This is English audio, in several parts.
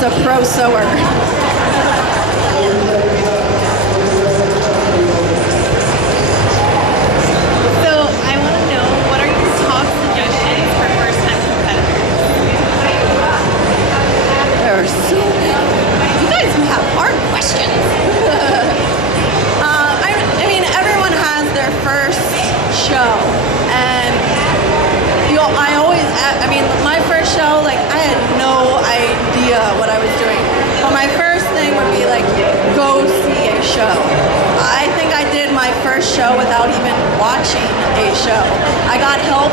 was a pro sewer. So I want to know, what are your top suggestions for first-time competitors? There are so many. You guys have hard questions. I mean, everyone has their first show, and my first show, like, I had no idea what I was doing. But my first thing would be like, go see a show. I think I did my first show without even watching a show. I got help.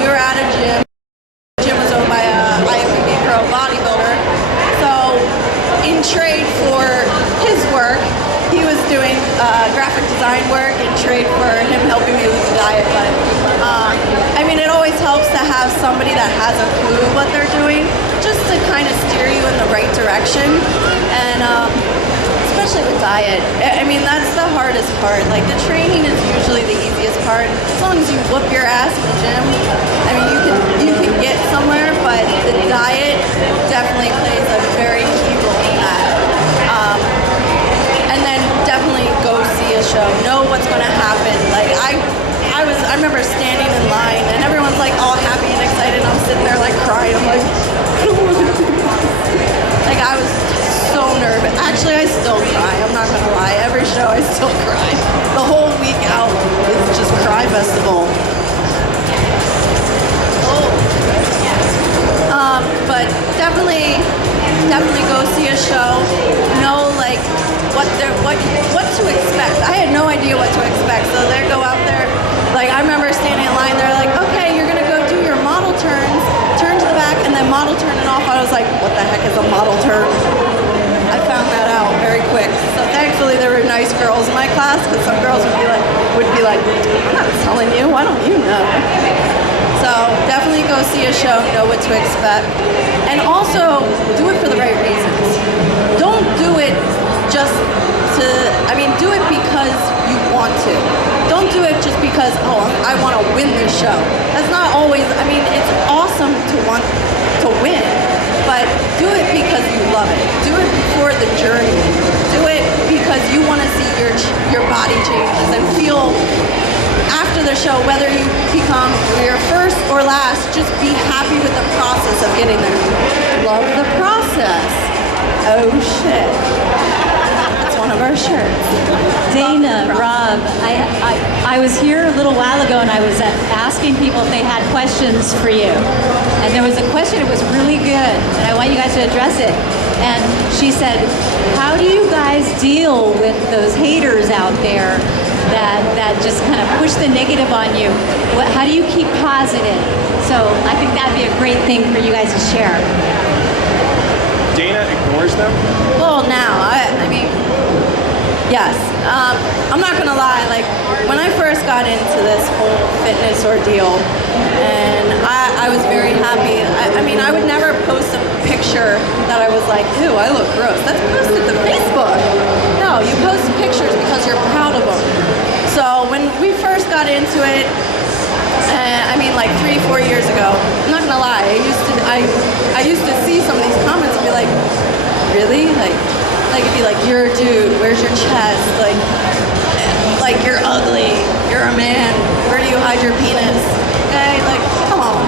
We were at a gym. The gym was owned by a IFBB pro bodybuilder. So in trade for his work, he was doing graphic design work in trade for him helping me with the diet. But it always helps to have somebody that has a clue what they're doing, just to kind of steer you in the right direction. And especially with diet, that's the hardest part. Like, the training is usually the easiest part. As long as you whoop your ass in the gym, you can get somewhere. But the diet definitely plays a very key role in that. And then definitely go see a show. Know what's going to happen. Like, I remember standing in line and everyone's like all happy and excited, and I'm sitting there like crying. I'm like, I don't want to do this. Like, I was so nervous. Actually, I still cry. I'm not gonna lie. Every show I still cry. The whole week out is just cry festival. But definitely go see a show. Know like what to expect. I had no idea what to expect, so they go out there. Like, I remember standing in line. They're like, okay, you're gonna go do your model turns, turn to the back, and then model turn it off. I was like, what the heck is a model turn? I found that out very quick. So thankfully there were nice girls in my class, because some girls would be like, I'm not telling you. Why don't you know? So definitely go see a show, know what to expect. And also, do it for the right reasons. Don't do it just do it because you want to. Don't do it just because, I want to win this show. That's not always, it's awesome to want to win, but do it because you love it. Do it for the journey. Do it because you want to see your body changes and feel after the show, whether you become your first or last, just be happy with the process of getting there. Love the process. Oh shit. That's one of our shirts. Dana, Rob, I was here a little while ago and I was asking people if they had questions for you. And there was a question, it was really good, and I want you guys to address it. And she said, how do you guys deal with those haters out there that just kind of push the negative on you? How do you keep positive? So I think that'd be a great thing for you guys to share. Dana ignores them? Well, now, yes. I'm not gonna lie, like, when I first got into this whole fitness ordeal, and I was very happy. I would never post a picture that I was like, ew, I look gross. That's posted to Facebook. No, you post pictures because you're proud of them. So when we first got into it, like 3-4 years ago, I'm not gonna lie, I used to see some of these comments and be like, really? Like it'd be like, you're a dude, where's your chest? Like you're ugly, you're a man, where do you hide your penis? Okay, like, come on.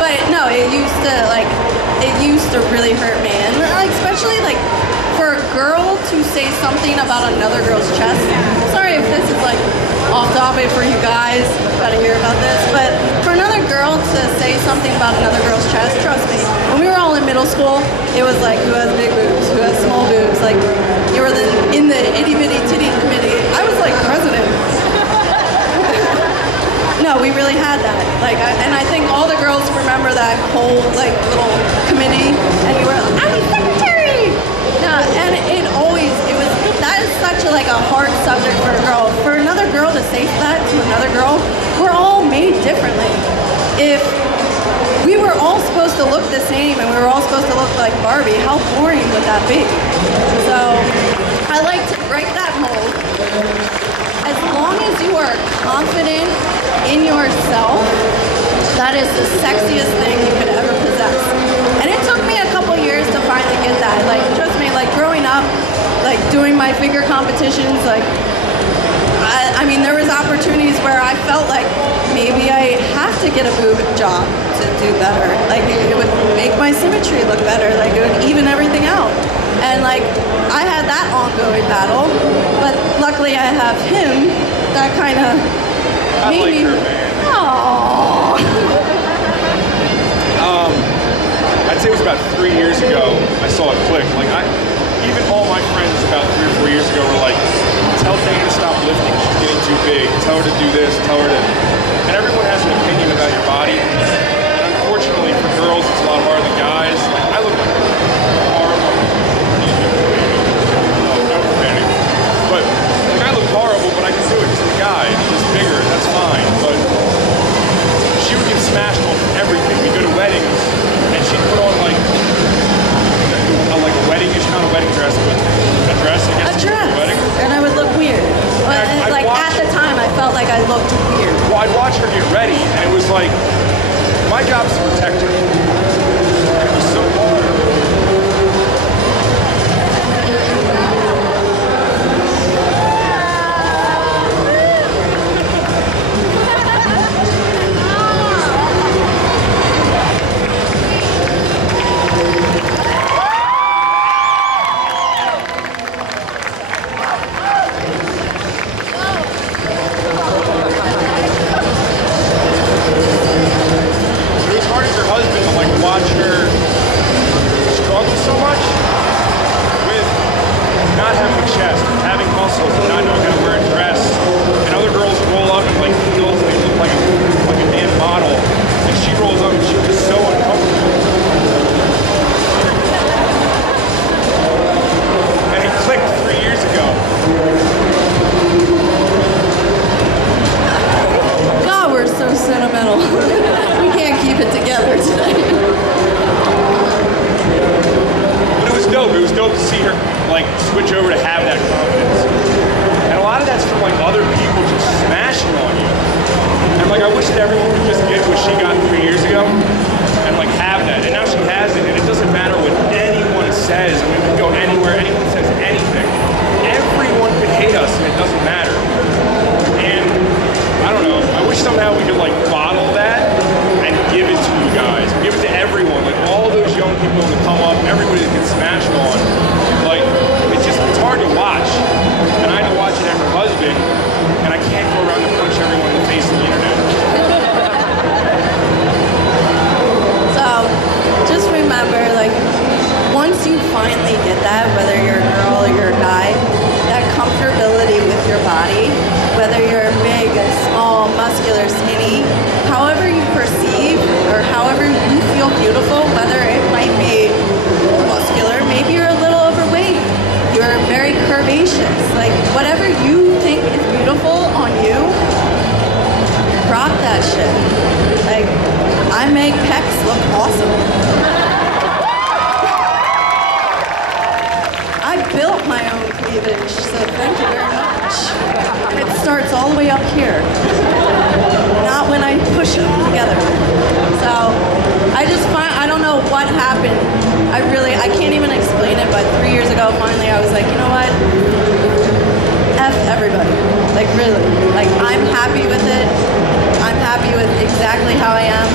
But no, it used to really hurt me, and like, especially like for a girl to say something about another girl's chest. Sorry if this is like off topic for you guys, gotta hear about this, but for another girl to say something about another girl's chest, trust me, when we were all in middle school, it was like, who has big boobs, who has small boobs, like, you were in the itty bitty titty committee. I was like president. No, we really had that. And I think all the girls remember that whole like little committee, and you were like, I'm the secretary. No, and that is such a hard subject for a girl. For another girl to say that to another girl, we're all made differently. If we were all supposed to look the same and we were all supposed to look like Barbie, how boring would that be? So I like to break that mold. As long as you are confident in yourself, that is the sexiest thing you could ever possess. And it took me a Like, trust me, like growing up, like doing my figure competitions, like, I mean, there was opportunities where I felt like maybe I have to get a boob job to do better. Like, it would make my symmetry look better. Like, it would even everything out. And like, I had that ongoing battle, but luckily I have him that kind of made me. Aww. I'd say it was about 3 years ago I saw it click. Like even all my friends about 3 or 4 years ago were like, tell Dana to stop lifting, she's getting too big, tell her to do this, tell her to, and everyone has an opinion about your body. And unfortunately for girls, it's a lot harder than guys. Like I look horrible. No profanity. But like I look horrible, but I can do it because I'm a guy. I'm just bigger, that's fine. But she would get smashed on everything. We go to weddings, and she'd put on like a wedding-ish, not a wedding dress, but a dress, I guess. A dress. Wedding. And I would look weird. But like at the time, I felt like I looked weird. Well, I'd watch her get ready, and it was like, my job's to protect her. And it was so hard. Watch her struggle so much with not having a chest, having muscles, and not knowing how to wear a dress. And other girls roll up in like heels and they look like a damn model. And she rolls up and she was so uncomfortable. And it clicked 3 years ago. God, we're so sentimental. We can't keep it together today. But it was dope. It was dope to see her like switch over to have that confidence. And a lot of that's from like other people just smashing on you. And like I wish that everyone could just get what she got 3 years ago and like have that. And now she has it, and it doesn't matter what anyone says. I mean, we can go anywhere, anyone says anything. Everyone could hate us and it doesn't matter. And I don't know, I wish somehow we could like bottle that and give it to you guys. Give it to everyone. Like all those young people that come up, everybody that gets smashed on. Like it's hard to watch. And I had to watch it at her husband, and I can't go around and punch everyone in the face on the internet. So just remember, like, once you finally get that, whether you're a girl or you're a guy, that comfortability with your body, whether you're big, small, muscular, skinny, however you perceive or however you feel beautiful, whether it might be muscular, maybe you're a little overweight, you're very curvaceous, like whatever you think is beautiful on you, rock that shit. Like, I make pecs look awesome. I built my own cleavage, so thank you very much. It starts all the way up here, not when I push them together. So I just find, I don't know what happened. I can't even explain it, but 3 years ago, finally, I was like, you know what? F everybody. Like, really. Like, I'm happy with it. I'm happy with exactly how I am.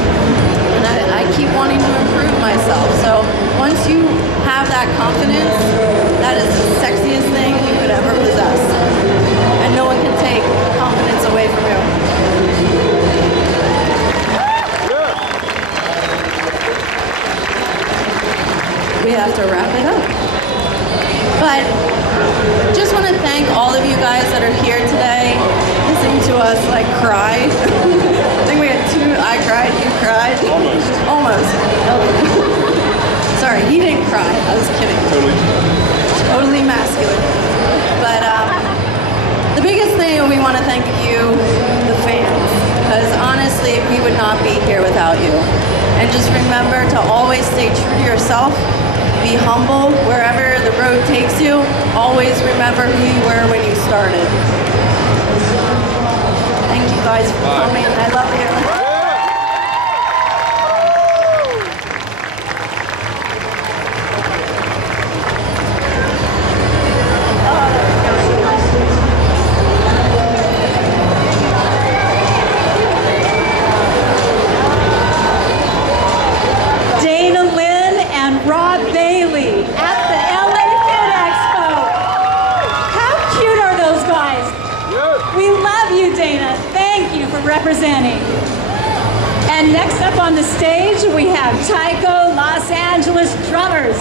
And I keep wanting to improve myself. So once you have that confidence, that is the sexiest thing you could ever possess. And no one can take confidence away from you. We have to wrap it up. But just want to thank all of you guys that are here today, listening to us like cry. I think we had two, I cried, you cried. Almost. Sorry, he didn't cry. I was kidding. Totally masculine. But the biggest thing, we want to thank you, the fans, because honestly, we would not be here without you. And just remember to always stay true to yourself. Be humble wherever the road takes you. Always remember who you were when you started. Thank you guys for coming. I love you. We love you, Dana. Thank you for representing. And next up on the stage, we have Tycho Los Angeles Drummers.